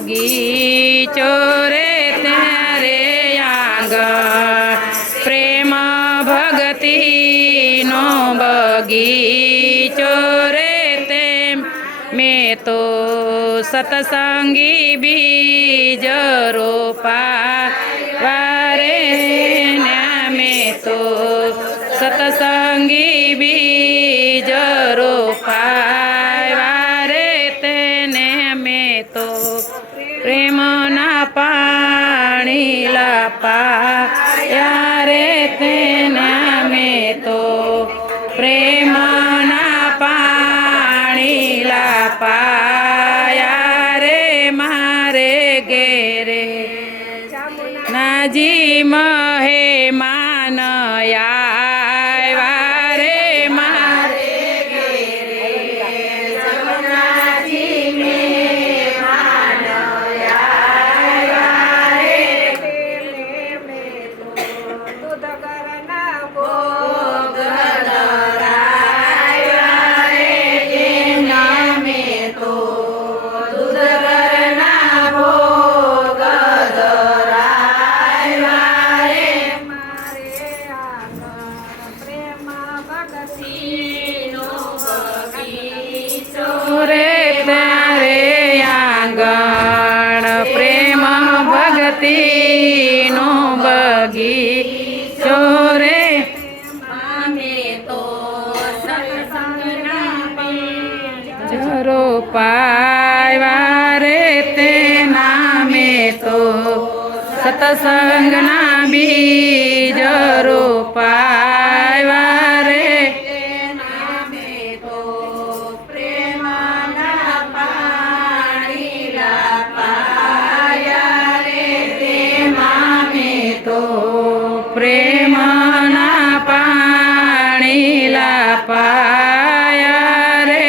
બગીચો રે ત્યારે આંગણ પ્રેમ ભગતિનો બગીચો રે તેમ મેં તો સતસંગી બીજ રોપાવા રે મેં તો સતસંગી બીજ રોપાવા રે તેને મેં તો પ્રેમના પાણી લાપાયા રે તેને મેં તો પ્રેમના પાણી લાપાયા રે મારે ઘેરે નાજી મહે માનયા રે મારે પ્રેમ ભક્તિનો બગીચો રે જરો પાયવા રે તેના મેં તો સતસંગના બીજ રોપાયા રે પ્રેમના પાણી લાપાયા રે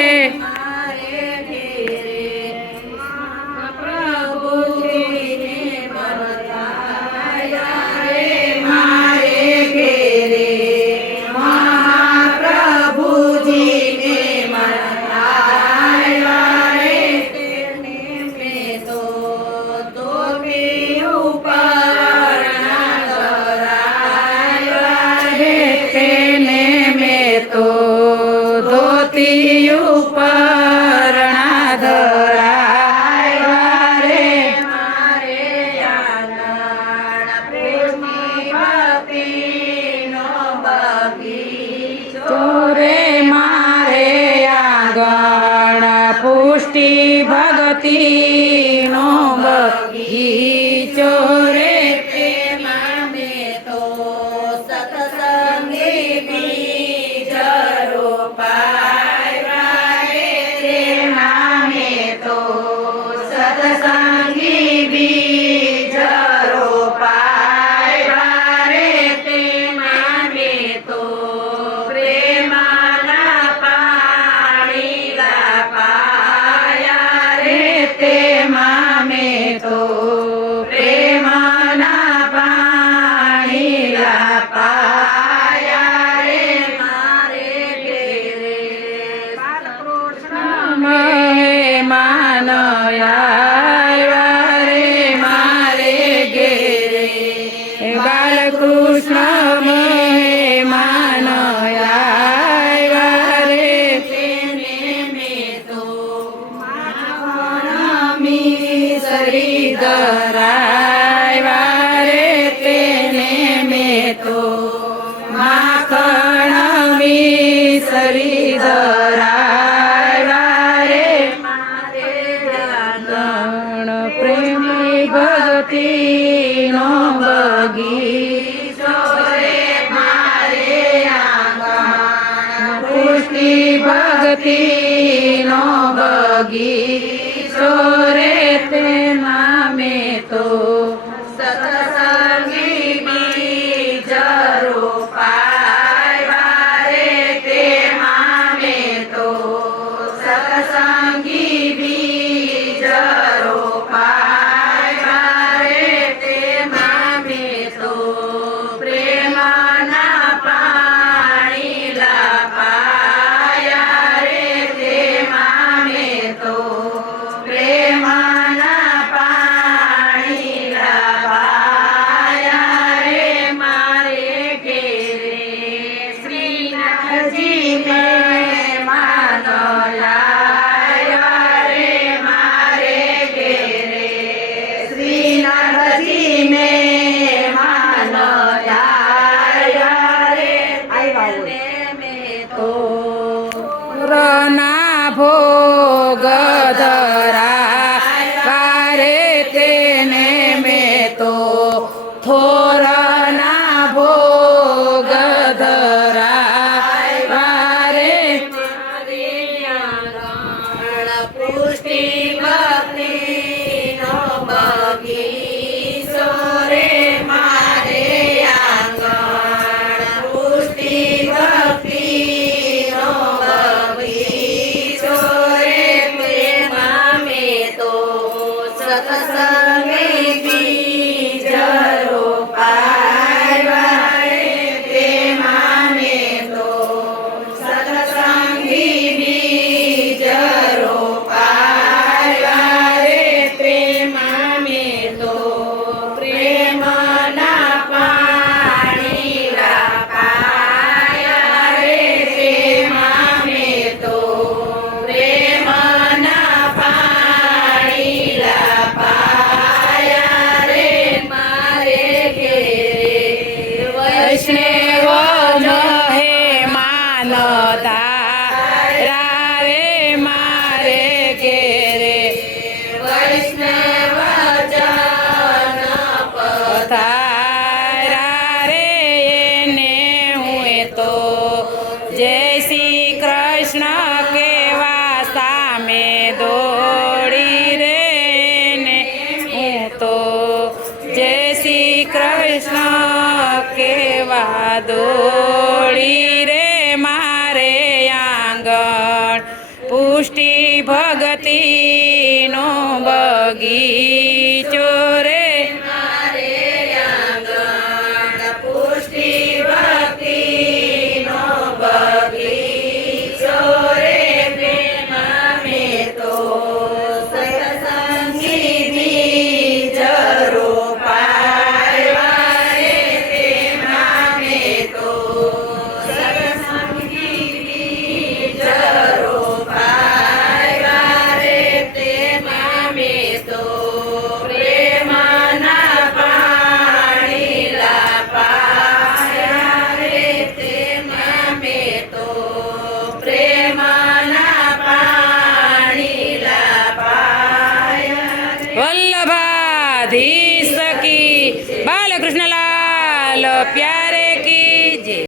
ઉપરના ધરાયા રે ચોરે મારે આંગણ પુષ્ટિ ભક્તિનો બગીચો રે બાલકૃષ્ણ માનયા રે શરી ધરાયા રે તેને મેં તો માખણ શરી ધરાયા રે પ્રેમ ભક્તિનો બગીચો પુષ્ટિ ભક્તિનો બગીચો રે તેમાં મેં તો સતસંગી બીજ રોપાયા રે તેમાં મેં તો સતસંગી બીજ રોપાયા રે તેમાં મેં તો પ્રેમના પાણી લાપાયા રે તેમાં મેં તો થોરના ભોગ ધરાવ્યા રે પુષ્ટિ ભક્તિનો બગીચો રે મારે આંગણ પુષ્ટિ ભક્તિનો બગીચો રે પ્રેમા મેં તો સત્સંગે બીજ રોપાવ્યા રે પ્રેમા મેં તો સત્સંગી બીજ રોપાવ્યા રે પ્રેમા મેં તો પ્રેમના પાણી રાપાયા રે પ્રેમા મેં તો પ્રેમના પાણી રાપાયા રે મારે ઘેરે વૈષ્ણવ હે માનતા રે મારે ઘેરે વૈષ્ણવ જન પધાર્યા રે એને હું તો જય શ્રી કૃષ્ણ કેવા સામે દોડી રે ને હું તો જય શ્રી કૃષ્ણ કેવા દોડી રે મારે આંગણ પુષ્ટિ ભગતિનો બગીચો રે મારે આંગણ પુષ્ટિ ભક્તિનો બગીચો રે પ્રેમા મેં તો સત્સંગી બીજ રોપાવ્યા રે પ્રેમા મેં તો સત્સંગી બીજ રોપાવ્યા રે પ્રેમા મેં તો પ્રેમના પાણી લાપાયા રે પ્રેમા મેં તો પ્રેમના પાણી લાપાયા રે વલ્લભાધીશ કી બાલકૃષ્ણલાલ પ્યારે કી